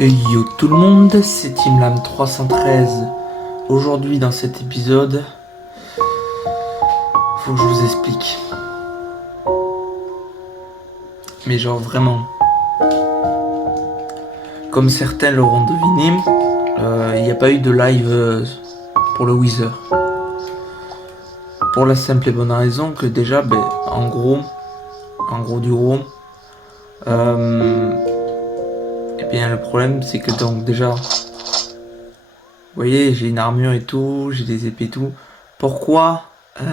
Hey yo tout le monde, c'est Teamlam 313. Aujourd'hui dans cet épisode, faut que je vous explique. Mais genre vraiment. Comme certains l'auront deviné, il n'y a pas eu de live pour le Wither. Pour la simple et bonne raison que déjà, en gros, et bien le problème c'est que donc déjà, vous voyez, j'ai une armure et tout, j'ai des épées et tout. Pourquoi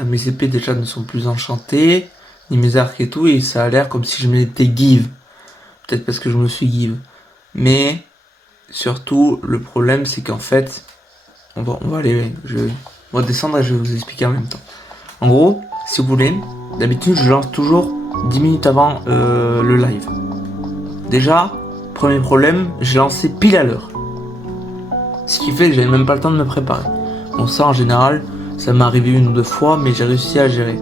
mes épées déjà ne sont plus enchantées, ni mes arcs et tout, et ça a l'air comme si je m'étais give. Peut-être parce que je me suis give. Mais surtout, le problème c'est qu'en fait, on va descendre et je vais vous expliquer en même temps. En gros, si vous voulez, d'habitude je lance toujours 10 minutes avant le live. Déjà, premier problème, j'ai lancé pile à l'heure. Ce qui fait que j'avais même pas le temps de me préparer. Bon, ça en général, ça m'est arrivé une ou deux fois, mais j'ai réussi à gérer.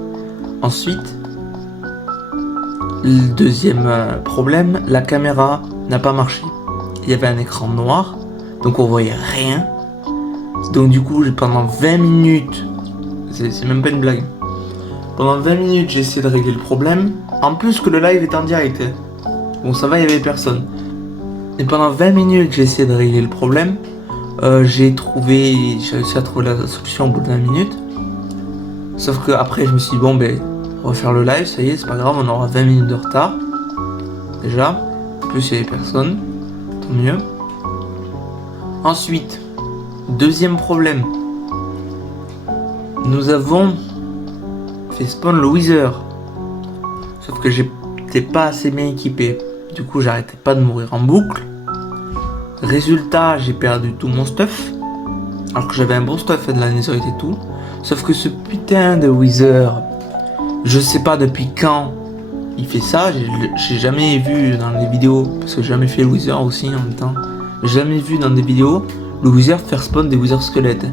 Ensuite, le deuxième problème, la caméra n'a pas marché. Il y avait un écran noir, donc on voyait rien. Donc du coup, pendant 20 minutes, c'est même pas une blague. Pendant 20 minutes, j'ai essayé de régler le problème. En plus que le live est en direct. Bon, ça va, il y avait personne. Et pendant 20 minutes, j'ai essayé de régler le problème. J'ai réussi à trouver la solution au bout de 20 minutes. Sauf que après, je me suis dit, bon, on va faire le live, ça y est, c'est pas grave, on aura 20 minutes de retard. Déjà. En plus, il y avait personne. Tant mieux. Ensuite, deuxième problème. Nous avons fait spawn le Wither. Sauf que j'étais pas assez bien équipé. Du coup, j'arrêtais pas de mourir en boucle. Résultat, j'ai perdu tout mon stuff. Alors que j'avais un bon stuff de la netherite et tout. Sauf que ce putain de Wither, je sais pas depuis quand il fait ça. J'ai jamais vu dans les vidéos, parce que j'ai jamais fait le Wither aussi en même temps. J'ai jamais vu dans des vidéos le Wither faire spawn des Wither squelettes.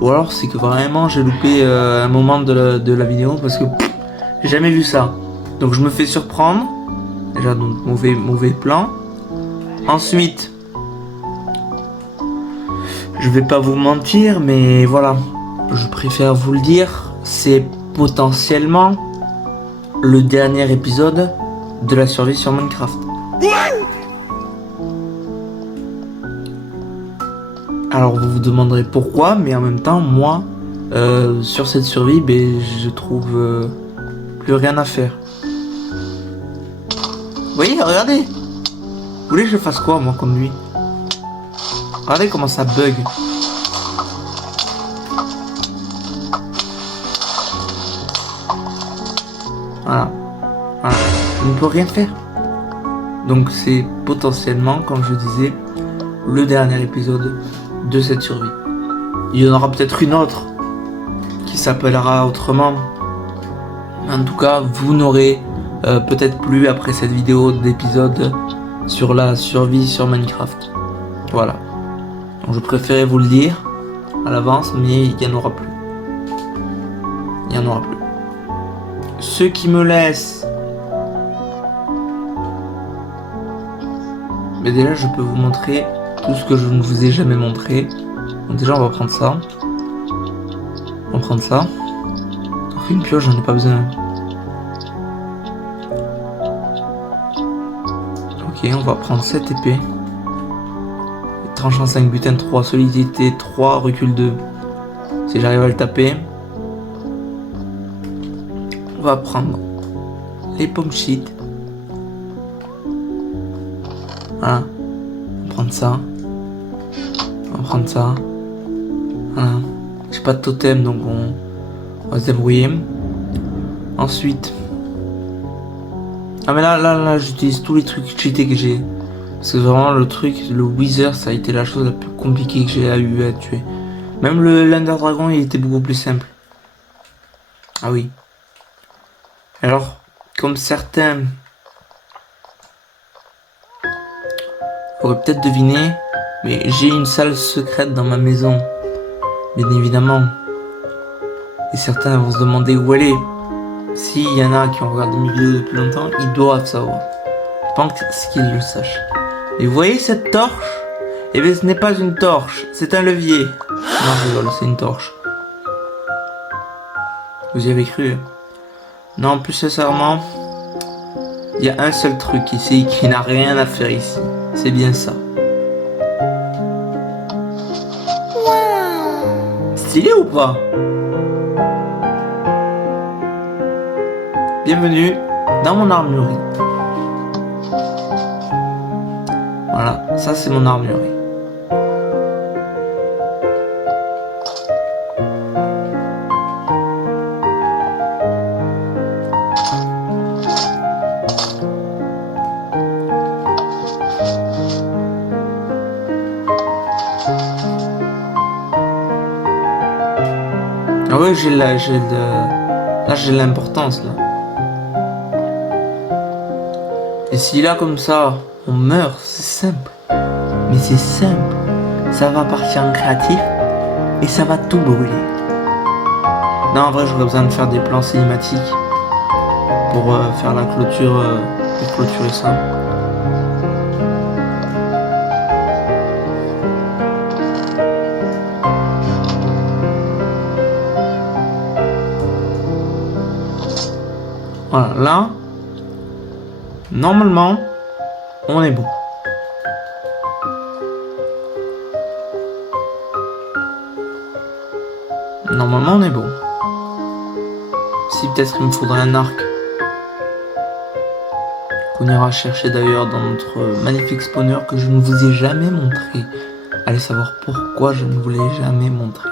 Ou alors c'est que vraiment j'ai loupé un moment de la vidéo, parce que j'ai jamais vu ça. Donc je me fais surprendre. Déjà donc mauvais plan. Ensuite, je vais pas vous mentir, mais voilà, je préfère vous le dire, c'est potentiellement le dernier épisode de la survie sur Minecraft. Alors vous vous demanderez pourquoi, mais en même temps, moi, sur cette survie, je trouve plus rien à faire. Vous voyez, regardez. Vous voulez que je fasse quoi, moi, comme lui? Regardez comment ça bug. Voilà. Je ne peux rien faire. Donc c'est potentiellement, comme je disais, le dernier épisode de cette survie. Il y en aura peut-être une autre qui s'appellera autrement. En tout cas, vous n'aurez peut-être plus après cette vidéo d'épisode sur la survie sur Minecraft. Voilà. Donc je préférais vous le dire à l'avance, mais il n'y en aura plus. Il n'y en aura plus. Ce qui me laisse... Mais déjà, je peux vous montrer tout ce que je ne vous ai jamais montré. Donc déjà, on va prendre ça. On va prendre ça. Donc une pioche, j'en ai pas besoin. Ok, on va prendre cette épée. Tranchant 5, butin 3, solidité 3, recul 2. Si j'arrive à le taper. On va prendre les pommes shit. Voilà. On va prendre ça. On va prendre ça. Voilà. J'ai pas de totem, donc on va se débrouiller. Ensuite. Ah mais là j'utilise tous les trucs cheatés que j'ai. Parce que vraiment le Wither, ça a été la chose la plus compliquée que j'ai eu à tuer. Même l'Ender Dragon, il était beaucoup plus simple. Ah oui. Alors, comme certains auraient peut-être deviné, mais j'ai une salle secrète dans ma maison. Bien évidemment. Et certains vont se demander où elle est. S'il y en a qui ont regardé mes vidéos depuis longtemps, ils doivent savoir. Je pense qu'ils le sachent. Et vous voyez cette torche? Eh bien, ce n'est pas une torche, c'est un levier. Non, je rigole, c'est une torche. Vous y avez cru? Non, plus sincèrement, il y a un seul truc ici qui n'a rien à faire ici. C'est bien ça. Stylé ou pas? Bienvenue dans mon armurerie. Voilà, ça c'est mon armurerie. Ah oui, là j'ai l'importance là. Et si là comme ça, on meurt, c'est simple. Mais c'est simple. Ça va partir en créatif et ça va tout brûler. Non, en vrai, j'aurais besoin de faire des plans cinématiques pour faire la clôture, pour clôturer ça. Voilà, là, normalement, on est bon. Normalement, on est bon. Si, peut-être qu'il me faudrait un arc. Qu'on ira chercher d'ailleurs dans notre magnifique spawner que je ne vous ai jamais montré. Allez savoir pourquoi je ne vous l'ai jamais montré.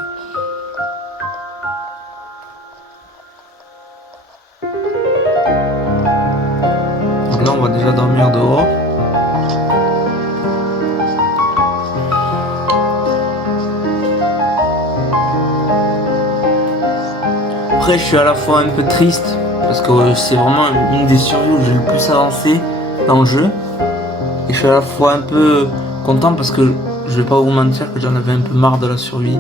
Donc là, on va déjà dormir dehors. Après, je suis à la fois un peu triste parce que c'est vraiment une des survies où j'ai le plus avancé dans le jeu. Et je suis à la fois un peu content parce que je vais pas vous mentir que j'en avais un peu marre de la survie.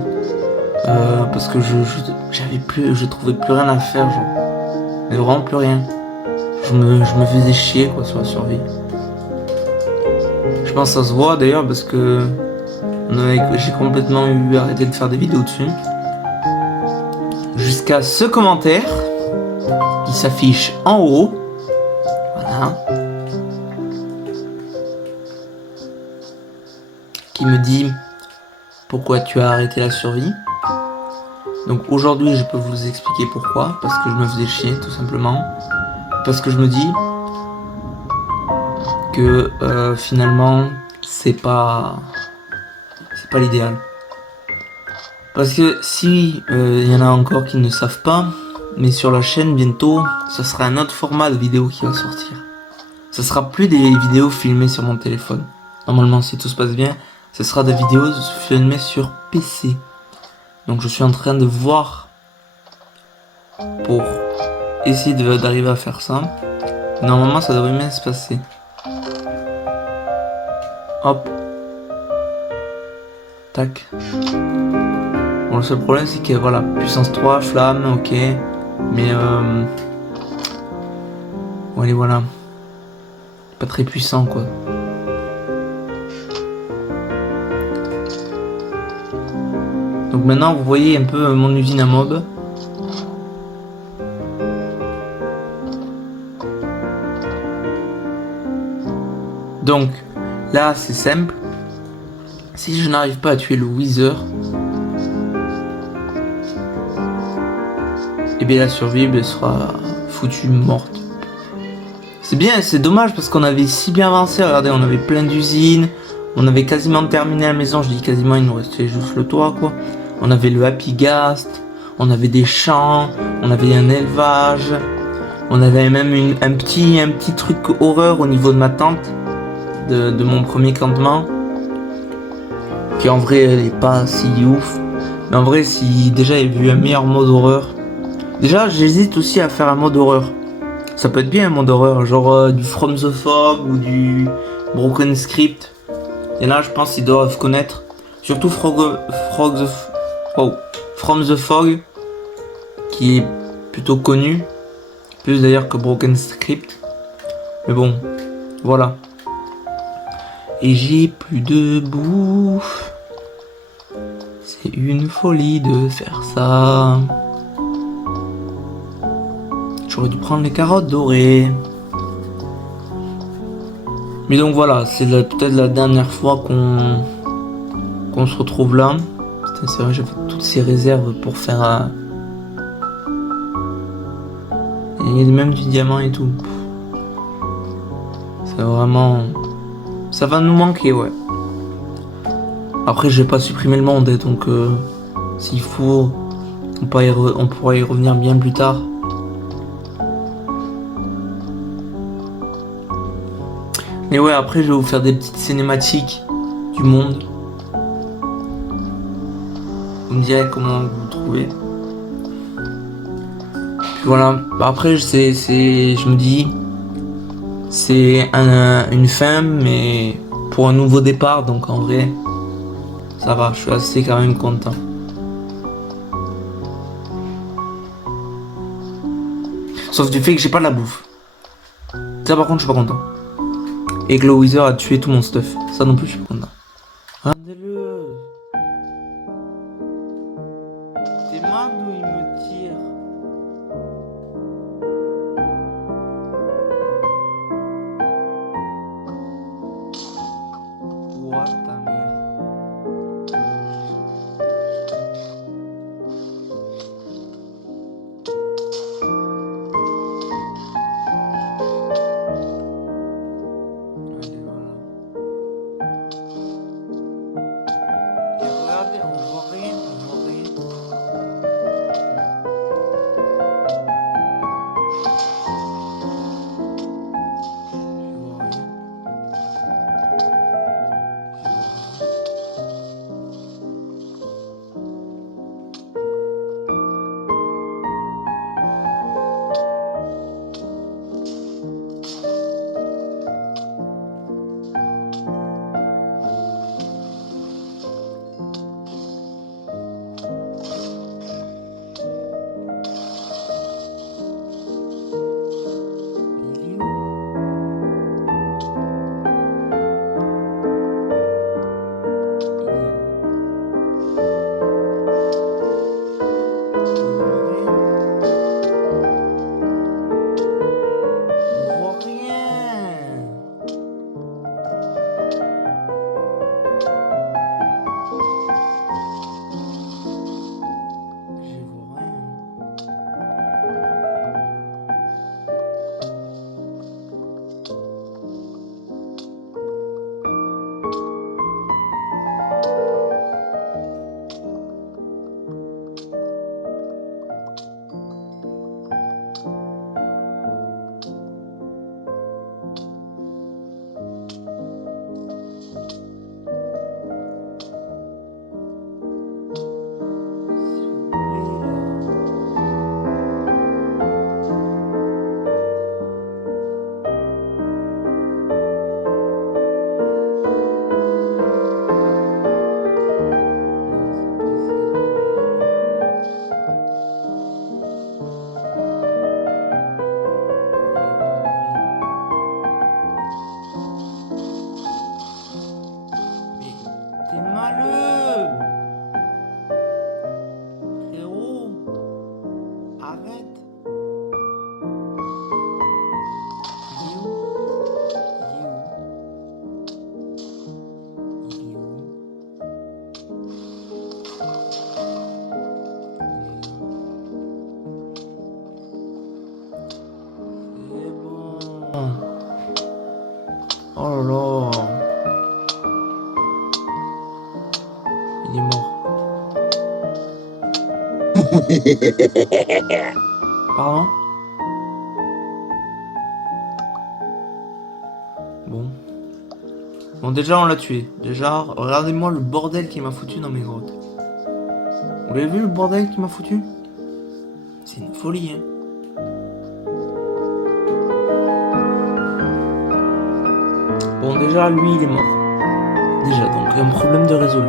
Parce que je trouvais plus rien à faire, genre. Mais vraiment plus rien. Je me faisais chier quoi sur la survie. Je pense que ça se voit d'ailleurs parce que j'ai complètement arrêté de faire des vidéos dessus. Jusqu'à ce commentaire qui s'affiche en haut. Voilà. Qui me dit pourquoi tu as arrêté la survie. Donc aujourd'hui je peux vous expliquer pourquoi. Parce que je me faisais chier tout simplement. Parce que je me dis que finalement c'est pas l'idéal. Parce que si y en a encore qui ne savent pas, mais sur la chaîne bientôt, ce sera un autre format de vidéo qui va sortir. Ce sera plus des vidéos filmées sur mon téléphone. Normalement, si tout se passe bien, ce sera des vidéos filmées sur PC. Donc je suis en train de voir pour essayer d'arriver à faire ça. Normalement, ça devrait bien se passer. Hop. Tac. Bon, le seul problème c'est que voilà, puissance 3, flamme, ok. Mais allez, voilà. Pas très puissant quoi. Donc maintenant vous voyez un peu mon usine à mob. Donc là c'est simple. Si je n'arrive pas à tuer le Wither, et bien la survie sera foutue morte. C'est bien, c'est dommage parce qu'on avait si bien avancé. Regardez, on avait plein d'usines, on avait quasiment terminé la maison. Je dis quasiment, il nous restait juste le toit quoi. On avait le Happy Ghast, on avait des champs, on avait un élevage, on avait même un petit truc horreur au niveau de ma tente, de mon premier campement. Qui en vrai elle est pas si ouf. Mais en vrai si déjà il y avait eu un meilleur mode horreur. Déjà j'hésite aussi à faire un mode horreur. Ça peut être bien un mode horreur, genre du From the Fog ou du Broken Script. Et là je pense qu'ils doivent connaître. Surtout From the Fog, qui est plutôt connu. Plus d'ailleurs que Broken Script. Mais bon, voilà. Et j'ai plus de bouffe. C'est une folie de faire ça. J'aurais dû prendre les carottes dorées. Mais donc voilà, c'est peut-être la dernière fois qu'on se retrouve là. Putain, c'est vrai, j'ai fait toutes ces réserves pour faire... Il y a même du diamant et tout. C'est vraiment... Ça va nous manquer, ouais. Après, je vais pas supprimer le monde, donc s'il faut, on pourra y revenir bien plus tard. Mais ouais, après, je vais vous faire des petites cinématiques du monde. Vous me direz comment vous trouvez. Puis voilà. Après, je me dis, c'est une fin, mais pour un nouveau départ. Donc en vrai, ça va. Je suis assez quand même content. Sauf du fait que j'ai pas de la bouffe. Ça, par contre, je suis pas content. Et que le Wither a tué tout mon stuff. Ça non plus, je suis pas content. Regardez-le. T'es marre d'où il me tire. What ta mère. Allez, voilà. Et regardez, on voit rien, on voit rien. Je vois rien. Je vois rien. Mais il est où? Il est où? On voit rien. On voit rien. Je vois rien. S'il vous plaît, là. Non, c'est pas ça que je veux faire. Il a plus de vie. Mais t'es maleux! Frérot! Arrête! Il est où? Il est où? Il est où? Il est où? C'est bon. Oh là là. Il est mort. Pardon? Bon. Bon, déjà, on l'a tué. Déjà, regardez-moi le bordel qu'il m'a foutu dans mes grottes. Vous l'avez vu le bordel qu'il m'a foutu? C'est une folie, hein. Bon, déjà, lui, il est mort. Déjà, donc, un problème de résolu.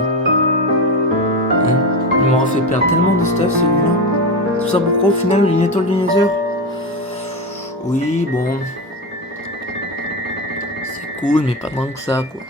Hein, il m'aura fait perdre tellement de stuff, celui-là. Tout ça pourquoi, au final, une étoile du Nether? Oui, bon. C'est cool, mais pas tant que ça, quoi.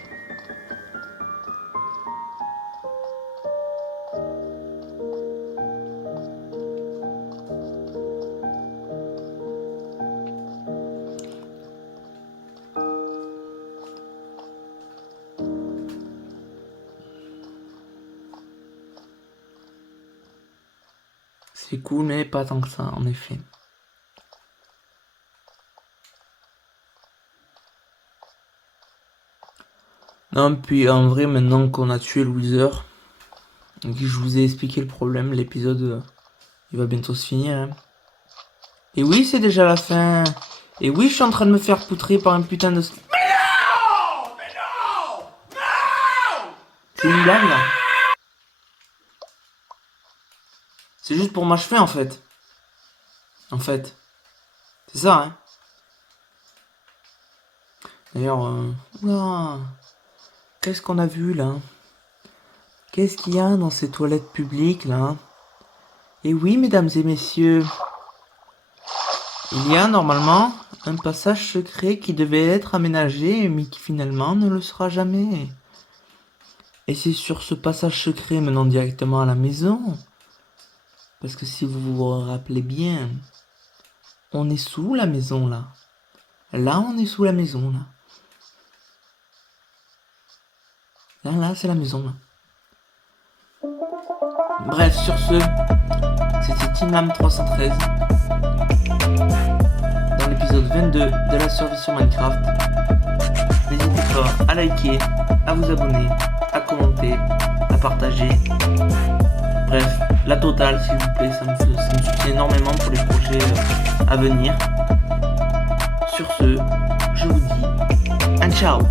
C'est cool, mais pas tant que ça, en effet. Non, puis en vrai, maintenant qu'on a tué le Wither, et que je vous ai expliqué le problème, l'épisode, il va bientôt se finir. Hein. Et oui, c'est déjà la fin. Et oui, je suis en train de me faire poutrer par un putain de... Mais non! Non! C'est une blague, là. C'est juste pour m'achever, en fait. En fait. C'est ça, hein. D'ailleurs, oula. Qu'est-ce qu'on a vu, là? Qu'est-ce qu'il y a dans ces toilettes publiques, là? Et oui, mesdames et messieurs, il y a normalement un passage secret qui devait être aménagé, mais qui finalement ne le sera jamais. Et c'est sur ce passage secret menant directement à la maison. Parce que si vous vous rappelez bien, on est sous la maison, là. Là, on est sous la maison, là. Là, c'est la maison, là. Bref, sur ce, c'était Team Lam 313 dans l'épisode 22 de la survie sur Minecraft. N'hésitez pas à liker, à vous abonner, à commenter, à partager. Bref, la totale s'il vous plaît, ça me soutient énormément pour les projets à venir. Sur ce, je vous dis un ciao.